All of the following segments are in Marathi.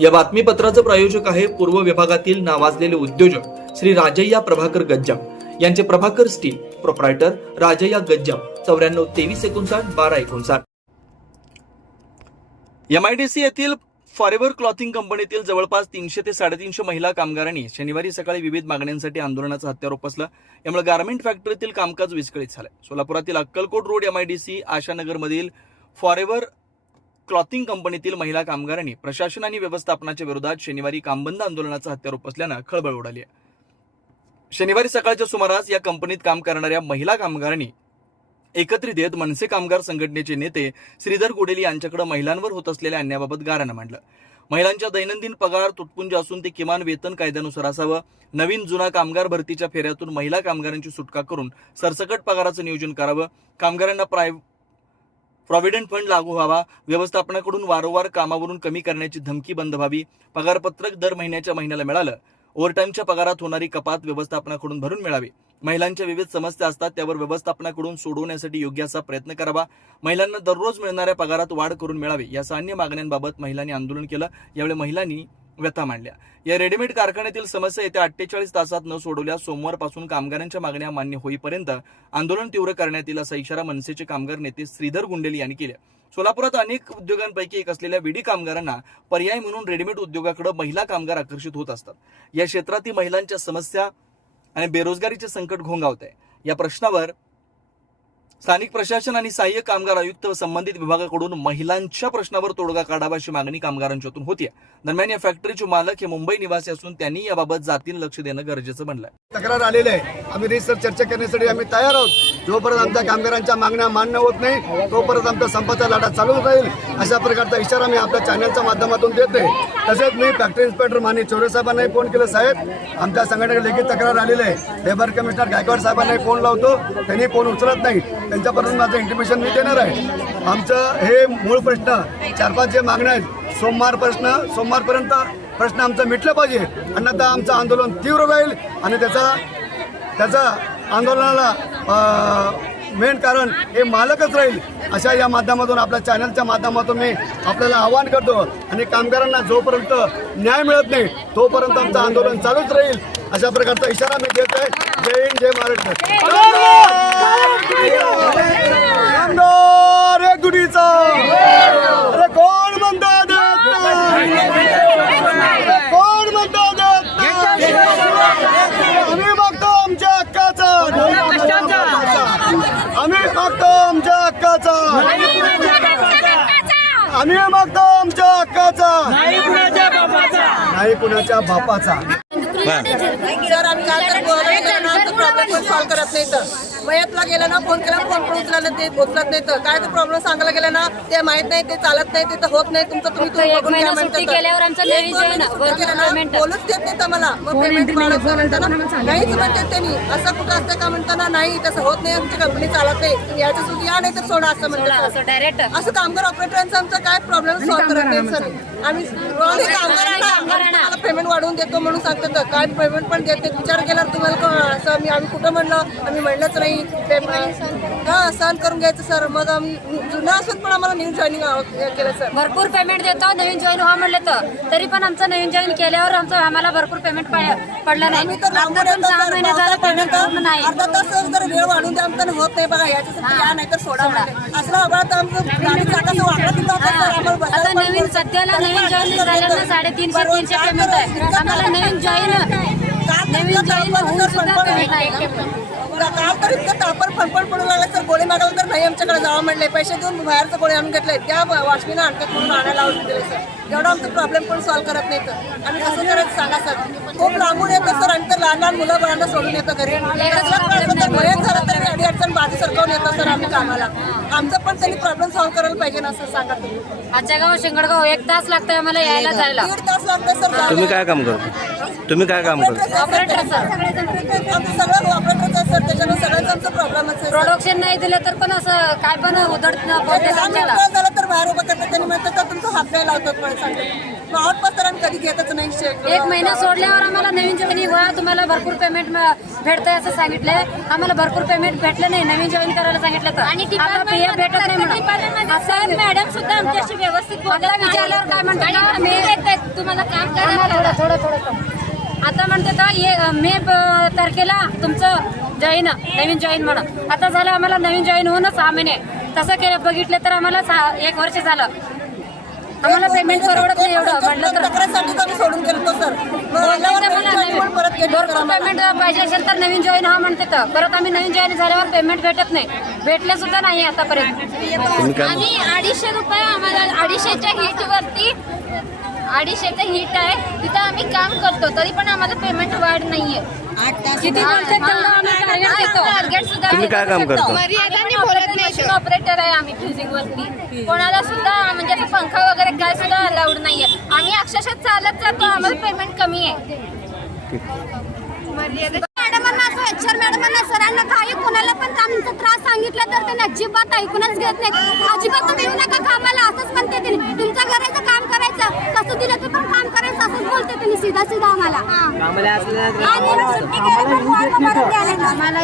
या बातमीपत्राचं प्रायोजक आहे पूर्व विभागातील नावाजलेले उद्योजक श्री राजय्या प्रभाकर गज्जाम. यांचे प्रभाकर स्टील प्रोप्रायटर राजय्या गज्जाम. चौऱ्याण्णव तेवीस एकोणसाठ बारा एकोणसाठ. एमआयडीसी येथील फॉरेवर क्लॉथिंग कंपनीतील जवळपास तीनशे ते साडेतीनशे महिला कामगारांनी शनिवारी सकाळी विविध मागण्यांसाठी आंदोलनाचं हत्यार उपसलं यामुळे गार्मेंट फॅक्टरीतील कामकाज विस्कळीत झालं. सोलापुरातील अक्कलकोट रोड एमआयडीसी आशानगरमधील फॉरेवर क्लॉथिंग कंपनीतील महिला कामगारांनी प्रशासन आणि व्यवस्थापनाच्या विरोधात शनिवारी कामबंद आंदोलनाचा हत्यार उपसल्यानं खळबळ उडाली आहे. शनिवारी सकाळच्या सुमारास या कंपनीत काम करणाऱ्या महिला कामगारांनी एकत्रित येत मनसे कामगार संघटनेचे नेते श्रीधर गुडेली यांच्याकडे महिलांवर होत असलेल्या अन्यायाबाबत गारानं मांडलं. महिलांच्या दैनंदिन पगार तुटपुंज असून ते किमान वेतन कायद्यानुसार असावं. नवीन जुना कामगार भरतीच्या फेऱ्यातून महिला कामगारांची सुटका करून सरसकट पगाराचं नियोजन करावं. कामगारांना प्राय प्रॉव्हिडंट फंड लागू व्हावा. व्यवस्थापनाकडून वारंवार कामावरून कमी करण्याची धमकी बंद व्हावी. पगारपत्रक दर महिन्याच्या महिन्याला मिळालं. ओव्हरटाईमच्या पगारात होणारी कपात व्यवस्थापनाकडून भरून मिळावी. महिलांच्या विविध समस्या असतात त्यावर व्यवस्थापनाकडून सोडवण्यासाठी योग्य असा प्रयत्न करावा. महिलांना दररोज मिळणाऱ्या पगारात वाढ करून मिळावी यासह अन्य मागण्यांबाबत महिलांनी आंदोलन केलं. यावेळी महिलांनी व्यथा मांडल्या. या रेडीमेड कारखान्यातील समस्या येत्या अठ्ठेचाळीस तासात न सोडवल्या सोमवारपासून कामगारांच्या मागण्या मान्य होईपर्यंत आंदोलन तीव्र करण्यात येईल असा इशारा मनसेचे कामगार नेते श्रीधर गुंडेली यांनी केला. सोलापुरात अनेक उद्योगांपैकी एक असलेल्या विडी कामगारांना पर्याय म्हणून रेडीमेड उद्योगाकडे महिला कामगार आकर्षित होत असतात. या क्षेत्रातील महिलांच्या समस्या आणि बेरोजगारीचे संकट घोंगावत आहे. या प्रश्नावर स्थानिक प्रशासन आणि सहाय्यक कामगार आयुक्त व संबंधित विभागाकडून महिलांच्या प्रश्नावर तोडगा काढावा अशी मागणी कामगारांच्यातून होती दरम्यान या फॅक्टरीचे मालक हे मुंबई निवासी असून त्यांनी याबाबत जातीनं लक्ष देणं गरजेचं म्हणलं तक्रार आलेली आहे. आम्ही रिसर चर्चा करण्यासाठी आम्ही तयार आहोत. जोपर्यंत आमच्या कामगारांच्या मागण्या मान्य होत नाही तोपर्यंत आमचा संपाचा लढा चालू राहील. अशा प्रकारचा इशारा मी आपल्या चॅनलच्या माध्यमातून देते तसेच मी फॅक्टरी इन्स्पेक्टर माने चोरे साहेबांनाही फोन केलं साहेब. आमच्या संघटनेकडे लेखी तक्रार आलेली आहे. लेबर कमिशनर गायकवाड साहेबांनाही फोन लावतो. त्यांनी फोन उचलत नाही. त्यांच्यापर्यंत माझं इंटिमेशन मी देणार आहे. आमचं हे मूळ प्रश्न चार पाच जे मागण्या आहेत सोमवार प्रश्न सोमवारपर्यंत प्रश्न आमचा मिटला पाहिजे. अन्यथा आमचं आंदोलन तीव्र राहील आणि त्याचा त्याचा आंदोलनाला मेन कारण हे मालकच राहील. अशा या माध्यमातून आपल्या चॅनलच्या माध्यमातून मी आपल्याला आवाहन करतो आणि कामगारांना जोपर्यंत न्याय मिळत नाही तोपर्यंत आमचं आंदोलन चालूच राहील. अशा प्रकारचा इशारा मी देत आहे जय हिंद जय महाराष्ट्र. नामदार एकजुटीचा अरे कोण म्हणता कोण म्हणता? आम्ही मागतो आमच्या हक्काचा. आम्ही मागतो आमच्या हक्काचा. आम्ही मागतो आमच्या हक्काचा. नाही कुणाच्या बापाचा. जर आम्ही काय तर प्रॉब्लेम पण सॉल्व्ह करत नाही तर? मयतला गेलं ना फोन केला फोन पण उचलला ते उचलत नाही तर? काय तर प्रॉब्लेम सांगायला गेलं ना ते माहीत नाही ते चालत नाही ते तर होत नाही. तुमचं तुम्ही तुम्ही एक बघून महिना घ्या सुट्टी म्हणतात. केल्यावर आमचं एक नवीन दोन join महिने आहे. सुट्टी केलं ना, payment. बोलूच देत नाही तर मला. मग पेमेंट वाढवतो म्हणताना नाहीच म्हणतात त्यांनी असं कुठं असतं का म्हणताना? नाही तसं होत नाही आमची कंपनी चालत नाही. याच्या सुद्धा या नाही तर सोडा असं म्हणतात असं डायरेक्ट असं कामगार ऑपरेटरांचा आमचा काय प्रॉब्लेम सॉल्व्ह करत नाही सर? आम्ही रोज तुम्हाला पेमेंट वाढवून देतो म्हणून सांगतात तर काय पेमेंट पण देत. नाही विचार केल्यावर तुम्हाला क- असं मी आम्ही कुठं म्हणलं? आम्ही म्हणलंच नाही. पेमेंट हा सहन करून घ्यायचं सर. मग आम्ही जुनं असून पण आम्हाला न्यू जॉईनिंग केलं सर. भरपूर पेमेंट देतो. नवीन जॉईन व्हा म्हणलं तर. तरी पण आमचं नवीन जॉईन केल्यावर आमचं आम्हाला भरपूर पेमेंट पडलं नाही. आम्ही तर लांबून आता पण येतो सहा सर, महिने झालं पेमेंट पावसाळ्यात पूर्ण नाही. अर्धा तास जर वेळ वाढून द्या आमचं होत नाही बघा याच्यासाठी या नाही तर सोडा. असलं आमचं गाडी चाकाचं वाकडं आता पण नवीन. सध्याला नवीन जॉईन पण साडेतीनशे तीनशे पेमेंट आहे? आम्हाला नवीन जॉईन नवीन जॉईन होऊन सुद्धा नाही काल तर इतकं तापर फणफण पडू लागला सर. गोळी मागायला तर नाही आमच्याकडे जावं म्हणले. पैसे देऊन बाहेरचं गोळी आणून घेतले. त्या वाशमीनं आणतात म्हणून आणायला लावून दिले सर. एवढा आमचा प्रॉब्लेम पण सॉल्व्ह करत नाही तर. आम्ही कसं करायचं सांगा सर खूप लांबून येतं सर आणि तर लहान लहान मुलं बाळांना सोडून येतं घरी. प्रॉब्लेम तर मयत झालं तरी अडी अडचण बाजू सरकवून येतं सर आम्ही कामाला. आमचं पण त्यांनी प्रॉब्लेम सॉल्व्ह करायला पाहिजे ना असं सांगा तुम्ही. आजच्या गाव शिंगडगाव एक तास लागतोय आम्हाला यायला जायला. दीड तास लागतं सर तुम्ही काय काम करता? तुम्ही काय काम करता? Sir. आमचं सगळं ऑपरेटरच आहे सर त्याच्यामुळे सगळ्यांचं आमचं प्रॉब्लेमच आहे सर. प्रोडक्शन नाही दिलं तर पण असं काय पण काय झालं तर बाहेर उभं लावतात कधी घेतच नाही एक महिना सोडल्यावर आम्हाला नवीन जॉईनिंग व्हा तुम्हाला भरपूर पेमेंट भेटतंय असं सांगितलंय. आम्हाला भरपूर पेमेंट भेटलं नाही नवीन जॉईन करायला सांगितलं तर. आणि भेटत नाही म्हणून. असं मॅडम सुद्धा आमच्याशी व्यवस्थित विचारल्यावर काय म्हणतात तुम्हाला काम करा थोडं थोडं. आता म्हणते तर ये मे तारखेला तुमचं जॉईन नवीन जॉईन म्हणून. आता झालं आम्हाला नवीन जॉईन होऊन सहा महिने. तसं केलं बघितलं तर आम्हाला सहा एक वर्ष झालं. आम्हाला पेमेंट परवडत नाही एवढं. म्हटलं तर आम्ही सोडून गेलो सर. पेमेंट भरपूर पाहिजे असेल तर नवीन जॉईन हा म्हणते तर. परत आम्ही नवीन जॉईन झाल्यावर पेमेंट भेटत नाही. भेटले सुद्धा नाही आतापर्यंत. आणि अडीचशे रुपये आम्हाला अडीचशेच्या हिट वरती अडीचशेचं हिट आहे. तिथं आम्ही काम करतो तरी पण आम्हाला पेमेंट वाढ नाहीये. किती बोलतात तेवढं आम्ही target देतो. टार्गेट सुद्धा तुम्ही काय काम करता? मर्यादाने बोलत नाही ऑपरेटर आहे आम्ही फ्युजिंग वरती. कोणाला सुद्धा म्हणजे असं पंखा वगैरे काय सुद्धा अलाउड नाहीये. आम्ही अक्षरशः चालत जातो आम्हाला पेमेंट कमी आहे. मॅडमांना असं एच आर मॅडमांना सरांना काही कोणाला पण त्रास सांगितला तर ते अजिबात ऐकूनच घेत नाही अजिबात तुम्ही येऊ नका कामाला असंच म्हणते तिने तुमच्या घराचं काम करायचं? कसं दिलं तर पण काम करायचं असं बोलते तुम्ही सीधा सीधा आम्हाला.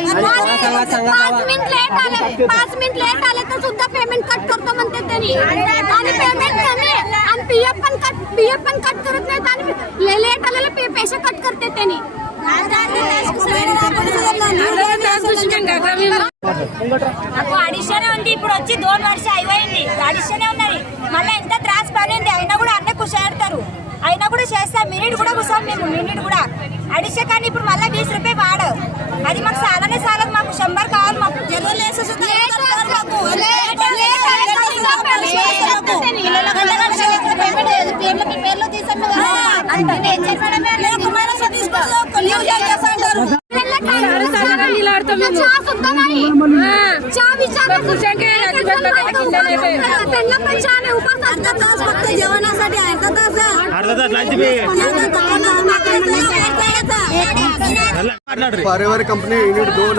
पाच मिनिट लेट आले. पाच मिनिट. लेट आले तर सुद्धा पेमेंट कट करतो म्हणते त्यांनी. आणि पेमेंट कमी. आणि पीएफ पण कट पीएफ पण कट करत नाहीत आणि लेट आलेले पैसे कट करते त्यांनी. अडीचशे नव्हती पुढची दोन वर्ष आई वहिनी अडीचशे नव्हती కుషాడతారు అయినా కూడా చేస్తాం మినిట్ కూడా కూర్చోం మేము మినిట్ కూడా అడిష కానీ ఇప్పుడు మళ్ళీ వీస్ రూపాయ వాడు అది మాకు చాలానే చాలదు మాకు శంబర్ కావాలి మాకు పేర్లు त्यांना पण चहा नाही उपास अर्धा तास फक्त जेवणासाठी अर्धा तास. अर्धा तास बी. पारेवर कंपनी युनिट दोन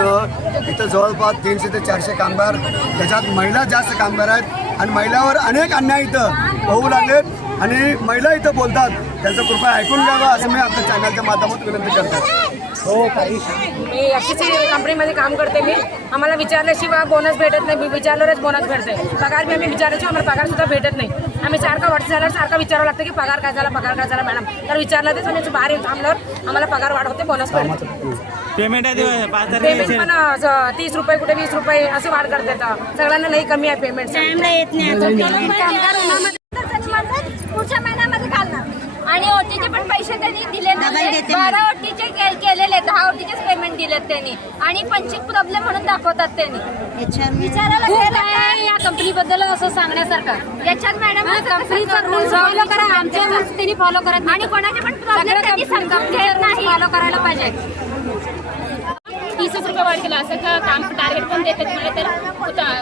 इथं जवळपास तीनशे ते चारशे कामगार. त्याच्यात महिला जास्त कामगार आहेत आणि महिलावर अनेक अन्याय इथं होऊ लागलेत आणि महिला इथं बोलतात. त्यांचं कृपया ऐकून घ्यावं असं मी आपल्या चॅनलच्या माध्यमातून विनंती करतो. हो, मी एफ कंपनीमध्ये काम करते मी. आम्हाला विचारल्याशिवाय बोनस भेटत नाही. मी विचारल्यावरच बोनस भेटते. पगार मी आम्ही विचारल्याशिवाय आम्हाला पगार सुद्धा भेटत नाही. आम्ही सारखा वर्ष झाल्यावर सारखा विचारावं लागतं की पगार काय झाला पगार काय झाला मॅडम तर विचारलं तेच आम्ही बाहेर येऊन थांबल्यावर आम्हाला पगार वाढ होते बोनस पडते पेमेंट पण असं तीस रुपये कुठे वीस रुपये असे वाढ करतात. सगळ्यांना लई कमी आहे पेमेंट आणि ओटीचे पण पैसे त्यांनी दिले नव्हते. बारा ओटीचे के- केलेले दहा ओटीचेच पेमेंट दिलेत त्यांनी. आणि पंचिक प्रॉब्लेम म्हणून दाखवतात त्यांनी. विचारायला आहे या कंपनीबद्दल असं सांगण्यासारखं. याच्यात मॅडम कंपनीचा रूल फॉलो करा आमचे रूल्स त्यांनी फॉलो करत नाही. आणि कोणाचे पण प्रॉब्लेम त्यांनी समजून घेत नाही. फॉलो करायला पाहिजे. तीसच रुपये वाढ केला. असं का काम टार्गेट पण देते मला तर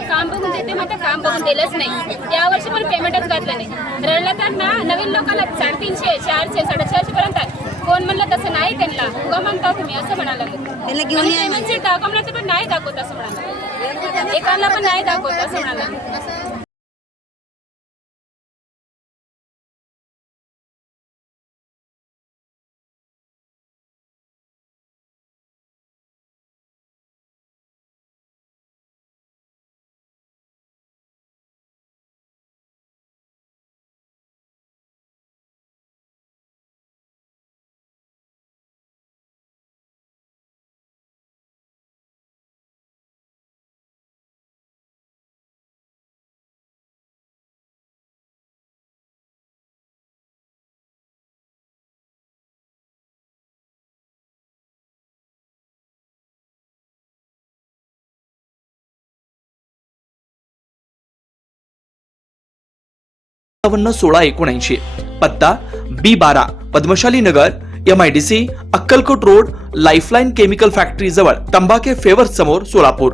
काम बघून देते मग काम बघून दिलंच नाही. यावर्षी पण पेमेंटच घातलं नाही. रडलं तर ना नवीन लोकांना साडेतीनशे चारशे साडेचारशे पर्यंत कोण म्हणलं तसं नाही त्यांना. उगा म्हणता तुम्ही असं म्हणायला पेमेंट सीट दाखवणार तर पण नाही दाखवत असं म्हणाला. एकाला पण नाही दाखवत असं म्हणाला. सत्तावन्न सोळा एकोणऐंशी. पत्ता बी बारा Padmashali Nagar M I D C Akkalkot road lifeline chemical factory जवळ तंबाखे फेवर्स समोर सोलापूर.